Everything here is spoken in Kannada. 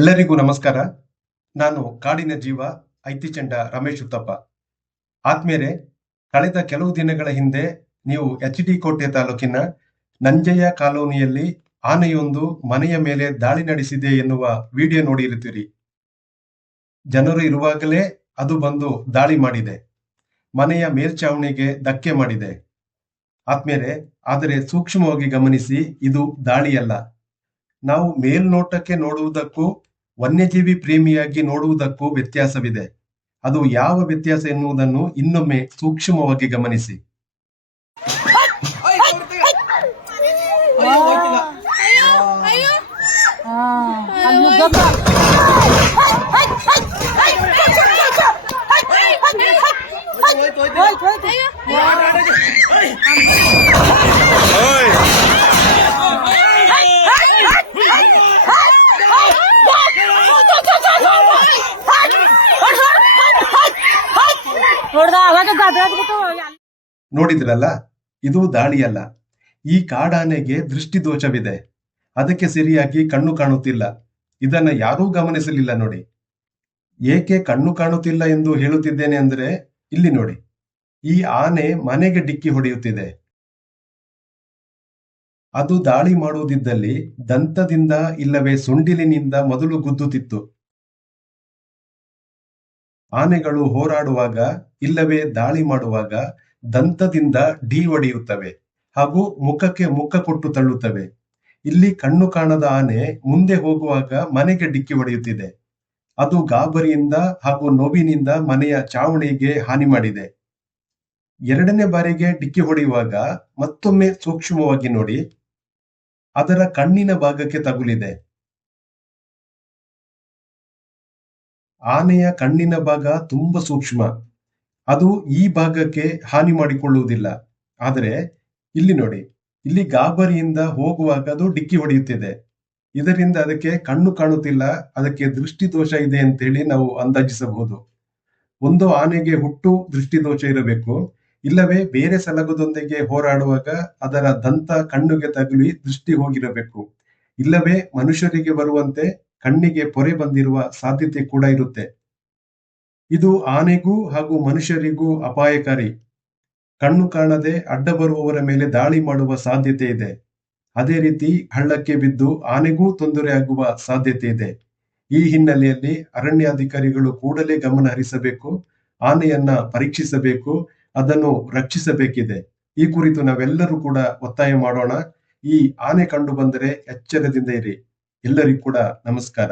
ಎಲ್ಲರಿಗೂ ನಮಸ್ಕಾರ. ನಾನು ಕಾಡಿನ ಜೀವ ಐತಿಚಂಡ ರಮೇಶ್ ಉತ್ತಪ್ಪ. ಆತ್ಮೇರೆ, ಕಳೆದ ಕೆಲವು ದಿನಗಳ ಹಿಂದೆ ನೀವು HD ಕೋಟೆ ತಾಲೂಕಿನ ನಂಜಯ್ಯ ಕಾಲೋನಿಯಲ್ಲಿ ಆನೆಯೊಂದು ಮನೆಯ ಮೇಲೆ ದಾಳಿ ನಡೆಸಿದೆ ಎನ್ನುವ ವಿಡಿಯೋ ನೋಡಿರುತ್ತೀರಿ. ಜನರು ಇರುವಾಗಲೇ ಅದು ಬಂದು ದಾಳಿ ಮಾಡಿದೆ. ಮನೆಯ ಮೇಲ್ಛಾವಣಿಗೆ ಧಕ್ಕೆ ಮಾಡಿದೆ. ಆತ್ಮೇರೆ, ಆದರೆ ಸೂಕ್ಷ್ಮವಾಗಿ ಗಮನಿಸಿ, ಇದು ದಾಳಿಯಲ್ಲ. ನಾವು ಮೇಲ್ನೋಟಕ್ಕೆ ನೋಡುವುದಕ್ಕೂ ವನ್ಯಜೀವಿ ಪ್ರೇಮಿಯಾಗಿ ನೋಡುವುದಕ್ಕೂ ವ್ಯತ್ಯಾಸವಿದೆ. ಅದು ಯಾವ ವ್ಯತ್ಯಾಸ ಎನ್ನುವುದನ್ನು ಇನ್ನೊಮ್ಮೆ ಸೂಕ್ಷ್ಮವಾಗಿ ಗಮನಿಸಿ. ನೋಡಿದ್ರಲ್ಲ, ಇದು ದಾಳಿಯಲ್ಲ. ಈ ಕಾಡಾನೆಗೆ ದೃಷ್ಟಿದೋಷವಿದೆ. ಅದಕ್ಕೆ ಸರಿಯಾಗಿ ಕಣ್ಣು ಕಾಣುತ್ತಿಲ್ಲ. ಇದನ್ನ ಯಾರೂ ಗಮನಿಸಲಿಲ್ಲ ನೋಡಿ. ಏಕೆ ಕಣ್ಣು ಕಾಣುತ್ತಿಲ್ಲ ಎಂದು ಹೇಳುತ್ತಿದ್ದೇನೆ ಅಂದ್ರೆ, ಇಲ್ಲಿ ನೋಡಿ, ಈ ಆನೆ ಮನೆಗೆ ಡಿಕ್ಕಿ ಹೊಡೆಯುತ್ತಿದೆ. ಅದು ದಾಳಿ ಮಾಡುವುದಿದ್ದಲ್ಲಿ ದಂತದಿಂದ ಇಲ್ಲವೇ ಸೊಂಡಿಲಿನಿಂದ ಮೊದಲು ಗುದ್ದುತ್ತಿತ್ತು. ಆನೆಗಳು ಹೋರಾಡುವಾಗ ಇಲ್ಲವೇ ದಾಳಿ ಮಾಡುವಾಗ ದಂತದಿಂದ ಢೀ ಹೊಡೆಯುತ್ತವೆ ಹಾಗೂ ಮುಖಕ್ಕೆ ಮುಖ ಕೊಟ್ಟು ತಳ್ಳುತ್ತವೆ. ಇಲ್ಲಿ ಕಣ್ಣು ಕಾಣದ ಆನೆ ಮುಂದೆ ಹೋಗುವಾಗ ಮನೆಗೆ ಡಿಕ್ಕಿ ಹೊಡೆಯುತ್ತಿದೆ. ಅದು ಗಾಬರಿಯಿಂದ ಹಾಗೂ ನೋವಿನಿಂದ ಮನೆಯ ಚಾವಣಿಗೆ ಹಾನಿ ಮಾಡಿದೆ. ಎರಡನೇ ಬಾರಿಗೆ ಡಿಕ್ಕಿ ಹೊಡೆಯುವಾಗ ಮತ್ತೊಮ್ಮೆ ಸೂಕ್ಷ್ಮವಾಗಿ ನೋಡಿ, ಅದರ ಕಣ್ಣಿನ ಭಾಗಕ್ಕೆ ತಗುಲಿದೆ. ಆನೆಯ ಕಣ್ಣಿನ ಭಾಗ ತುಂಬಾ ಸೂಕ್ಷ್ಮ. ಅದು ಈ ಭಾಗಕ್ಕೆ ಹಾನಿ ಮಾಡಿಕೊಳ್ಳುವುದಿಲ್ಲ. ಆದರೆ ಇಲ್ಲಿ ನೋಡಿ, ಇಲ್ಲಿ ಗಾಬರಿಯಿಂದ ಹೋಗುವಾಗ ಅದು ಡಿಕ್ಕಿ ಹೊಡೆಯುತ್ತಿದೆ. ಇದರಿಂದ ಅದಕ್ಕೆ ಕಣ್ಣು ಕಾಣುತ್ತಿಲ್ಲ, ಅದಕ್ಕೆ ದೃಷ್ಟಿದೋಷ ಇದೆ ಅಂತೇಳಿ ನಾವು ಅಂದಾಜಿಸಬಹುದು. ಒಂದು ಆನೆಗೆ ಹುಟ್ಟು ದೃಷ್ಟಿದೋಷ ಇರಬೇಕು, ಇಲ್ಲವೇ ಬೇರೆ ಸಲಗದೊಂದಿಗೆ ಹೋರಾಡುವಾಗ ಅದರ ದಂತ ಕಣ್ಣುಗೆ ತಗುಲಿ ದೃಷ್ಟಿ ಹೋಗಿರಬೇಕು, ಇಲ್ಲವೇ ಮನುಷ್ಯರಿಗೆ ಬರುವಂತೆ ಕಣ್ಣಿಗೆ ಪೊರೆ ಬಂದಿರುವ ಸಾಧ್ಯತೆ ಕೂಡ ಇರುತ್ತೆ. ಇದು ಆನೆಗೂ ಹಾಗೂ ಮನುಷ್ಯರಿಗೂ ಅಪಾಯಕಾರಿ. ಕಣ್ಣು ಕಾಣದೆ ಅಡ್ಡ ಬರುವವರ ಮೇಲೆ ದಾಳಿ ಮಾಡುವ ಸಾಧ್ಯತೆ ಇದೆ. ಅದೇ ರೀತಿ ಹಳ್ಳಕ್ಕೆ ಬಿದ್ದು ಆನೆಗೂ ತೊಂದರೆ ಆಗುವ ಸಾಧ್ಯತೆ ಇದೆ. ಈ ಹಿನ್ನೆಲೆಯಲ್ಲಿ ಅರಣ್ಯಾಧಿಕಾರಿಗಳು ಕೂಡಲೇ ಗಮನ ಹರಿಸಬೇಕು, ಆನೆಯನ್ನ ಪರೀಕ್ಷಿಸಬೇಕು, ಅದನ್ನು ರಕ್ಷಿಸಬೇಕಿದೆ. ಈ ಕುರಿತು ನಾವೆಲ್ಲರೂ ಕೂಡ ಒತ್ತಾಯ ಮಾಡೋಣ. ಈ ಆನೆ ಕಂಡು ಬಂದರೆ ಎಚ್ಚರದಿಂದ ಇರಿ. ಎಲ್ಲರಿಗೂ ಕೂಡ ನಮಸ್ಕಾರ.